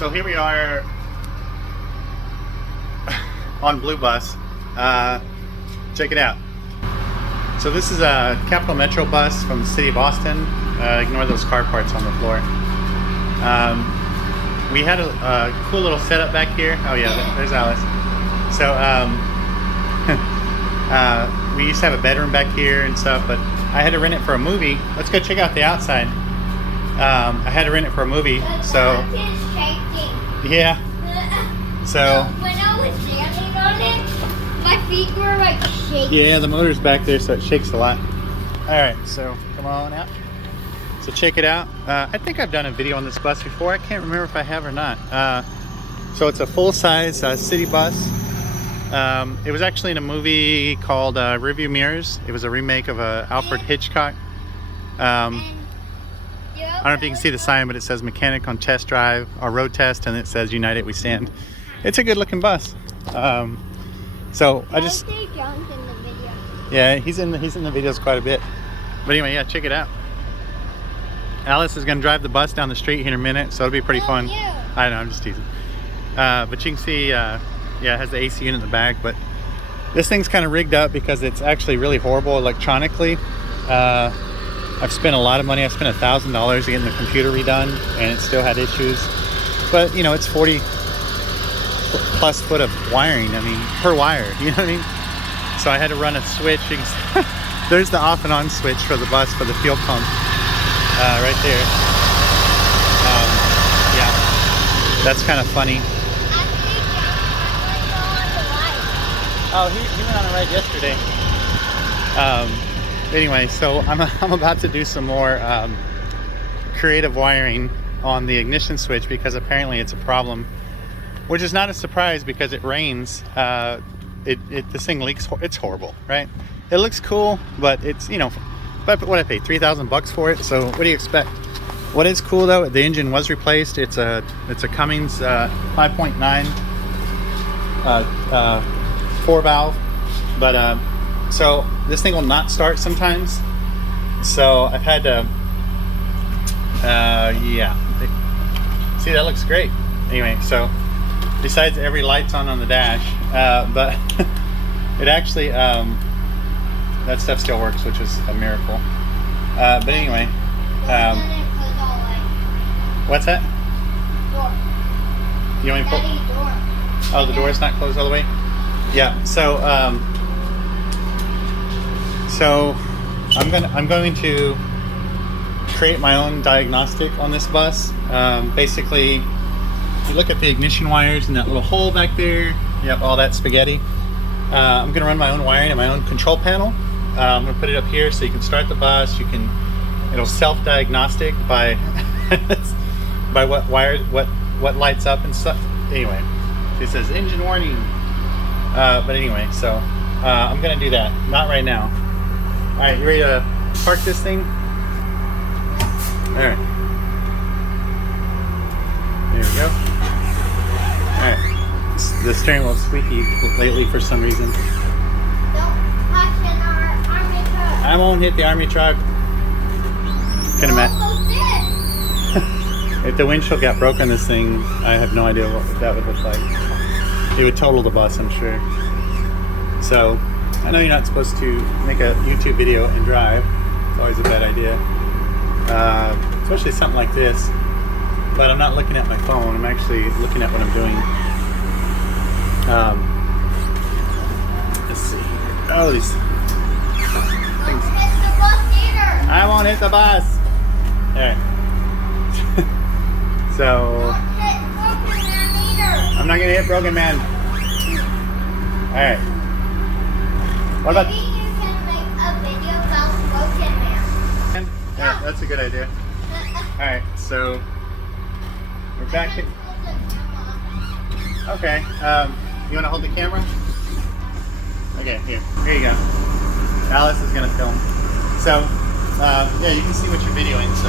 So here we are on Blue Bus. Check it out. So this is a Capital Metro bus from the city of Austin. Ignore those car parts on the floor. We had a cool little setup back here. Oh yeah, there's Alice. So we used to have a bedroom back here and stuff, but I had to rent it for a movie. Let's go check out the outside. I had to rent it for a movie, so yeah. So when I was standing on it, my feet were like shaking. yeah, the motor's back there, so it shakes a lot. All right, so come on out. So check it out. I think I've done a video on this bus before. I can't remember if I have or not. So it's a full-size city bus. It was actually in a movie called Rearview Mirrors. It was a remake of Alfred Hitchcock. I don't know if you can see the sign, but it says mechanic on test drive or road test, and it says United We Stand. It's a good looking bus. So I just stay drunk in the video. yeah, he's in the videos quite a bit. But anyway, yeah, check it out. Alice is gonna drive the bus down the street here in a minute, so it'll be pretty fun. You. I know, I'm just teasing. But you can see, yeah, it has the AC unit in the back, but this thing's kind of rigged up because it's actually really horrible electronically. I've spent a lot of money. I spent $1,000 getting the computer redone, and it still had issues. But you know, it's 40 plus foot of wiring. I mean, per wire. You know what I mean? So I had to run a switch. You can see, there's the off and on switch for the bus for the fuel pump, right there. Yeah, that's kind of funny. Oh, he went on a ride yesterday. Anyway, so I'm about to do some more creative wiring on the ignition switch because apparently it's a problem, which is not a surprise because it rains. This thing leaks. It's horrible, right? It looks cool, but it's, you know, but what I paid $3,000 for it. So what do you expect? What is cool though, the engine was replaced. It's a Cummins 5.9 4 valve, but so this thing will not start sometimes, so I've had to yeah, see, that looks great. Anyway, so besides every light's on the dash, but it actually that stuff still works, which is a miracle. But anyway, what's that? Door. You want me to pull? Door. Oh, the door's not closed all the way? Yeah, so I'm going to create my own diagnostic on this bus. Basically, you look at the ignition wires and that little hole back there. Yep, all that spaghetti. I'm gonna run my own wiring and my own control panel. I'm gonna put it up here so you can start the bus. It'll self-diagnostic by by what wires, what lights up and stuff. Anyway, it says engine warning. But anyway, so I'm gonna do that. Not right now. All right, you ready to park this thing? All right. There we go. All right. The steering wheel's squeaky lately for some reason. Don't touch our army truck. I won't hit the army truck. Can imagine. If the windshield got broken, this thing, I have no idea what that would look like. It would total the bus, I'm sure. So, I know you're not supposed to make a YouTube video and drive. It's always a bad idea. Especially something like this. But I'm not looking at my phone. I'm actually looking at what I'm doing. Let's see. Oh, these things. Don't hit the bus either. I won't hit the bus. Alright. So, Don't hit Broken Man either. I'm not gonna hit Broken Man. Alright. What about... Maybe you can make a video about Broken Man. Yeah, that's a good idea. Alright, so we're back in... Okay, you wanna hold the camera? Okay, here you go. Alice is gonna film. So, yeah, you can see what you're videoing, so.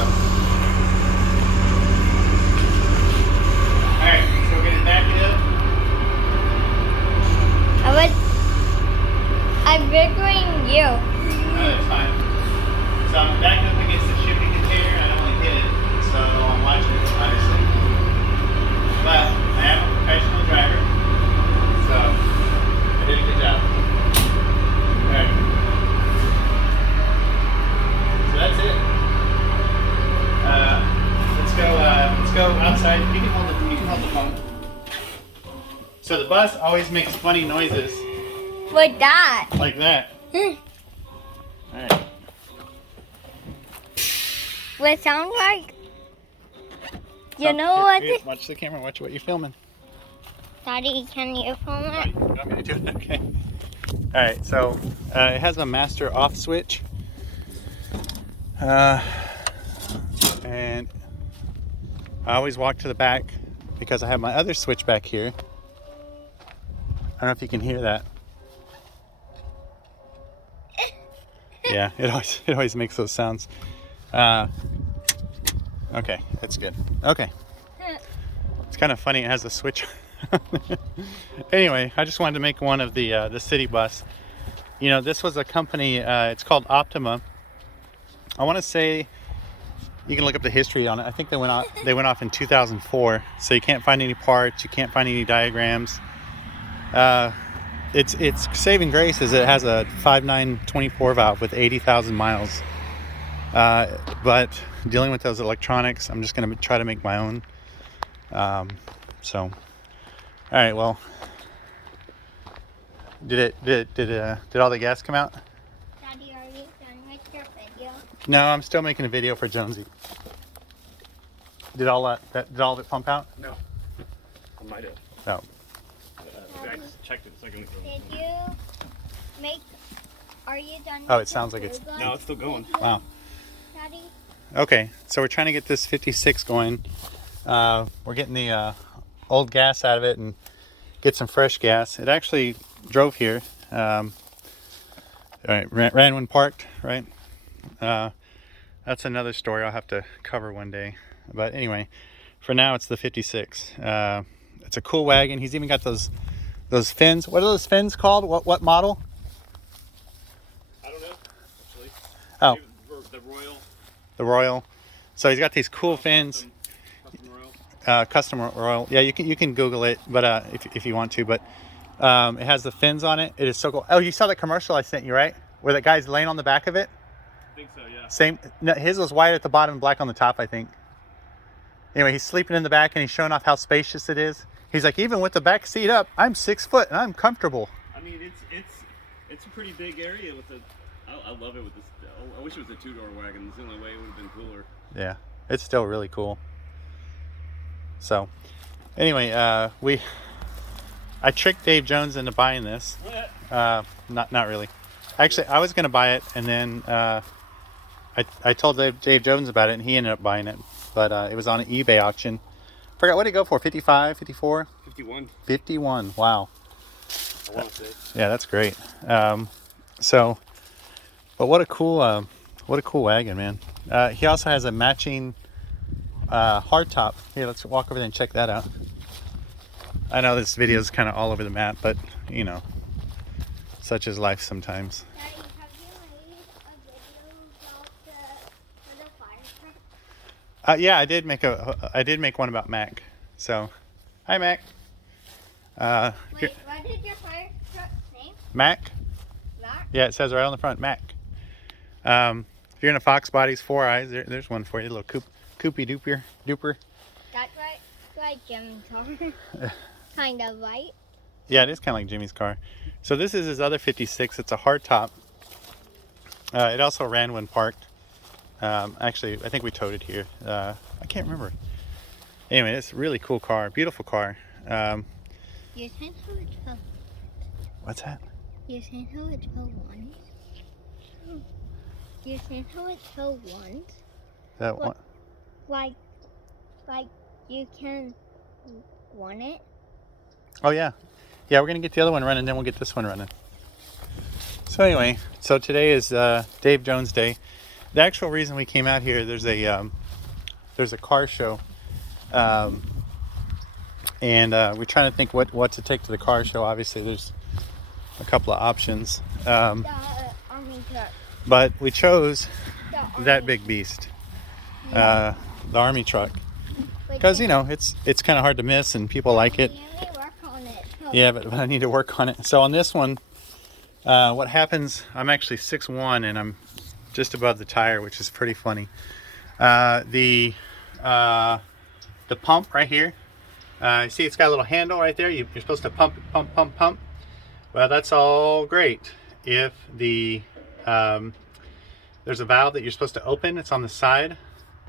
Alright, so we're gonna back it up. I'm videoing you. No, that's fine. So I'm backing up against the shipping container. I don't want to hit it, so I'm watching it, obviously. But go outside. You can hold the phone. So the bus always makes funny noises With that. like that. Alright. What sound like? You know what? Here, watch the camera. Watch what you're filming. Daddy, can you film it? You want me to do it? Okay. Alright, so it has a master off switch. And I always walk to the back because I have my other switch back here. I don't know if you can hear that. Yeah, it always makes those sounds. Okay, that's good. Okay. It's kind of funny, it has a switch. Anyway, I just wanted to make one of the city bus. You know, this was a company, it's called Optima. I want to say, you can look up the history on it. I think they went off in 2004, so you can't find any parts, you can't find any diagrams. Its saving grace is it has a 5.924 valve with 80,000 miles. But dealing with those electronics, I'm just going to try to make my own. So, all right. Well, did all the gas come out? Daddy, are you done with your video? No, I'm still making a video for Jonesy. Did all of it pump out? No. I might have. No. I checked it a second ago. Did you make? Are you done? Oh, with it sounds like your it's- food No, it's still going. video, Wow. Daddy. Okay, so we're trying to get this 56 going. We're getting the old gas out of it and get some fresh gas. It actually drove here. All right, ran when parked, right? That's another story I'll have to cover one day. But anyway, for now it's the 56. It's a cool wagon. He's even got those fins. What are those fins called? What model? I don't know, actually. Oh. Maybe the Royal. The Royal. So he's got these cool fins. Custom Royal. Custom Royal. Yeah, you can Google it, but if you want to. But it has the fins on it. It is so cool. Oh, you saw that commercial I sent you, right? Where that guy's laying on the back of it. I think so, yeah. Same. No, his was white at the bottom and black on the top, I think. Anyway, he's sleeping in the back and he's showing off how spacious it is. He's like, even with the back seat up, I'm 6 foot and I'm comfortable. I mean, it's a pretty big area with the. I love it with this. I wish it was a two-door wagon. It's the only way it would have been cooler. Yeah, it's still really cool. So, anyway, I tricked Dave Jones into buying this. Not really. Actually, I was gonna buy it, and then I told Dave Jones about it, and he ended up buying it. But it was on an eBay auction. Forgot what did it go for? 55, 54, 51. 51. Wow. I want to say. Yeah, that's great. But what a cool wagon, man. He also has a matching hardtop. Here, let's walk over there and check that out. I know this video is kind of all over the map, but you know, such is life sometimes. Daddy, have you made a video about the fire truck? Yeah, I did make one about Mac. So, hi Mac. Wait, what is your fire truck's name? Mac. Mac? Yeah, it says right on the front, Mac. If you're in a Fox Bodies 4 eyes, there's one for you, a little coopy duper. That's right. Like Jimmy's car. Kind of, right? Yeah, it is kind of like Jimmy's car. So this is his other 56. It's a hardtop. It also ran when parked. Actually, I think we towed it here. I can't remember. Anyway, it's a really cool car, beautiful car. You sent how it's for. What's that? You sent how it's for once. You sent how it's for once. That What? one? Like you can want it. Oh yeah, yeah. We're gonna get the other one running, then we'll get this one running. So anyway, so today is Dave Jones Day. The actual reason we came out here, there's a car show, and we're trying to think what to take to the car show. Obviously, there's a couple of options, The army truck. but we chose The army. that big beast, the army truck, But because you know it's kind of hard to miss and people like it. You only work on it. Yeah, but I need to work on it. So on this one, what happens, I'm actually 6'1", and I'm just above the tire, which is pretty funny. The the pump right here. You see it's got a little handle right there. You're supposed to pump, pump, pump, pump. Well, that's all great if the there's a valve that you're supposed to open. It's on the side,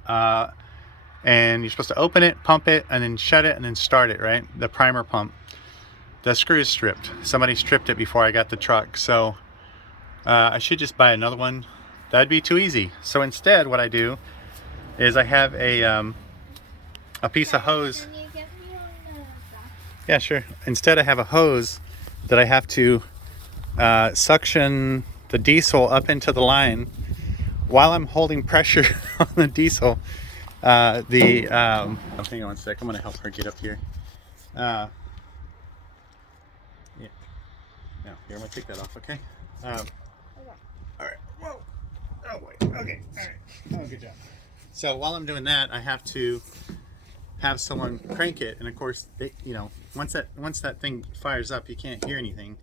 and you're supposed to open it, pump it, and then shut it, and then start it, right? The primer pump. The screw is stripped. Somebody stripped it before I got the truck, so I should just buy another one. That'd be too easy. So instead, what I do is I have a piece of hose. Can you get me on the back? Yeah, sure. Instead, I have a hose that I have to suction the diesel up into the line while I'm holding pressure on the diesel. Hang on one sec. I'm gonna help her get up here. Yeah. No, here, I'm gonna take that off, okay? All right. Whoa. Oh wait. Okay. All right. Oh, good job. So while I'm doing that, I have to have someone crank it, and of course, once that thing fires up, you can't hear anything.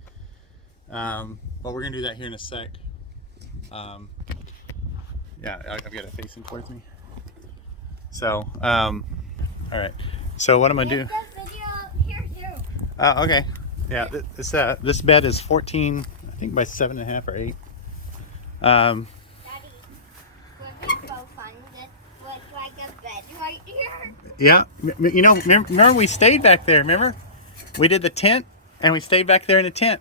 But we're gonna do that here in a sec. Yeah, I've got it facing towards me. So, all right. So what I'm gonna do? Get the video here too. Okay. Yeah, this bed is 14, I think, by 7.5 or 8. Daddy, would we go find this with like a bed right here? Yeah, remember we stayed back there. Remember, we did the tent, and we stayed back there in the tent.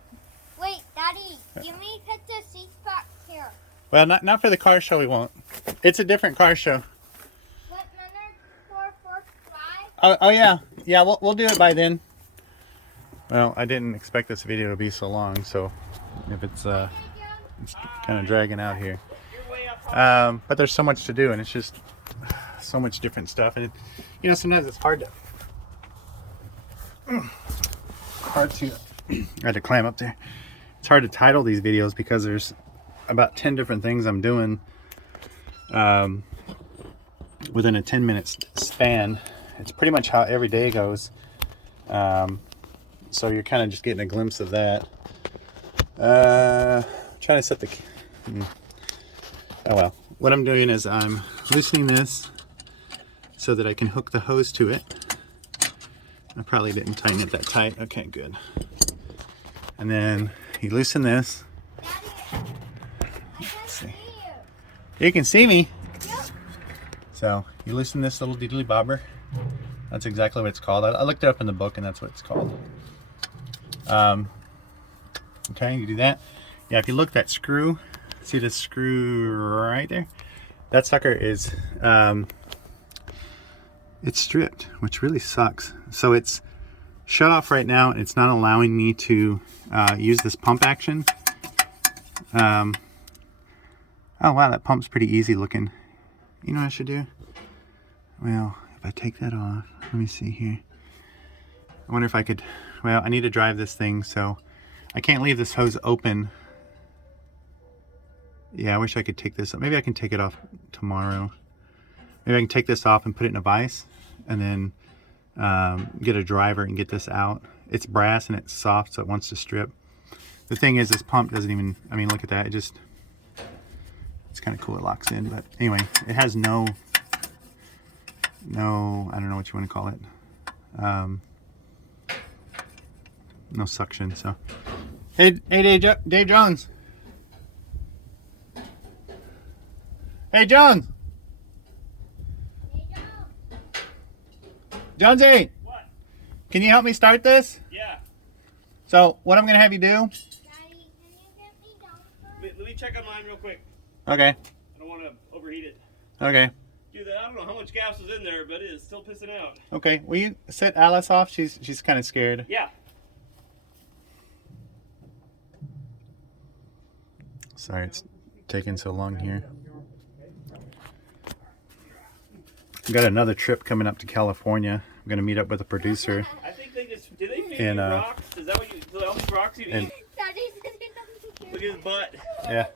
Wait, Daddy, you may put the seats back here. Well, not for the car show. We won't. It's a different car show. What minute? 4:45? Oh yeah, We'll do it by then. Well, I didn't expect this video to be so long, so if it's kind of dragging out here. But there's so much to do, and it's just so much different stuff, and sometimes it's hard to I had to climb up there. It's hard to title these videos because there's about 10 different things I'm doing within a 10-minute span. It's pretty much how every day goes. So you're kind of just getting a glimpse of that. Trying to set the... Oh well. What I'm doing is I'm loosening this so that I can hook the hose to it. I probably didn't tighten it that tight. Okay, good. And then you loosen this. Daddy, I can't see you. You can see me. Yep. So you loosen this little diddly bobber. That's exactly what it's called. I looked it up in the book, and that's what it's called. Okay, you do that. Yeah, if you look, that screw, see the screw right there? That sucker is, it's stripped, which really sucks. So it's shut off right now, and it's not allowing me to use this pump action. Oh wow, that pump's pretty easy looking. You know what I should do? Well, if I take that off, let me see here. I wonder if I could, well, I need to drive this thing, so I can't leave this hose open. Yeah, I wish I could take this, maybe I can take it off tomorrow. Maybe I can take this off and put it in a vise, and then get a driver and get this out. It's brass and it's soft, so it wants to strip. The thing is, this pump doesn't even, I mean, look at that, it's kind of cool, it locks in, but anyway, it has no, I don't know what you want to call it. No suction, so. Hey Dave Jones. Hey Jones. Hey, Joe. Jonesy. What? Can you help me start this? Yeah. So what I'm gonna have you do? Daddy, can you get me down first? Let me check on mine real quick. Okay. I don't want to overheat it. Okay. Dude, I don't know how much gas was in there, but it is still pissing out. Okay. Will you set Alice off? She's kind of scared. Yeah. Sorry, it's taking so long here. I've got another trip coming up to California. I'm gonna meet up with a producer. I think they just, did they feed And, you rocks? Is that what you, all these rocks you and- eat? Daddy's sitting on the Look at his butt. Yeah.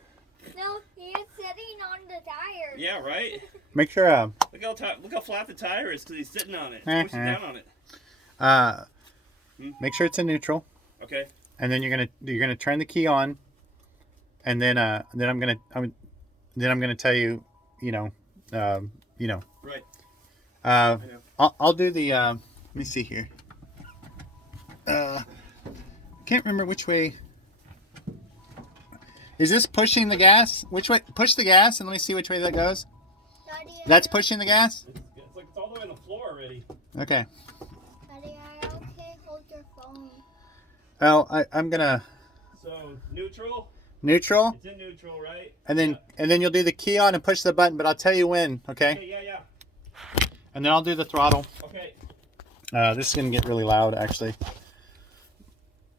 No, he's sitting on the tire. Yeah, right? Make sure Look how flat the tire is because he's sitting on it. Uh-huh. Pushing down on it. make sure it's in neutral, Okay. and then you're gonna turn the key on, and then I'm gonna tell you, Right. Uh, I know. I'll do the. Let me see here. Can't remember which way. Is this pushing the gas? Which way? Push the gas and let me see which way that goes. Daddy, That's pushing the gas? It's like it's all the way on the floor already. Okay. Daddy, are you okay? Hold your phone. Oh, I'm gonna So neutral. neutral, It's in neutral, right? and then you'll do the key on and push the button. But I'll tell you when, okay? Okay, yeah. And then I'll do the throttle. Okay. This is gonna get really loud, actually.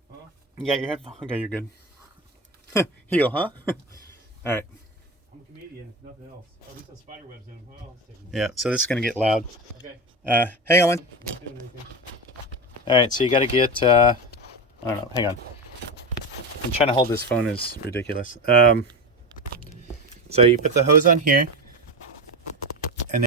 Huh? You got your headphones? Okay, you're good. You go, huh? All right. I'm a comedian, if nothing else. Oh, at least the spider webs in. Well, let's take them. Yeah. So this is gonna get loud. Okay. Hang on. Not doing anything. All right. So you got to get. I don't know. Hang on. I'm trying to hold this phone is ridiculous. So you put the hose on here.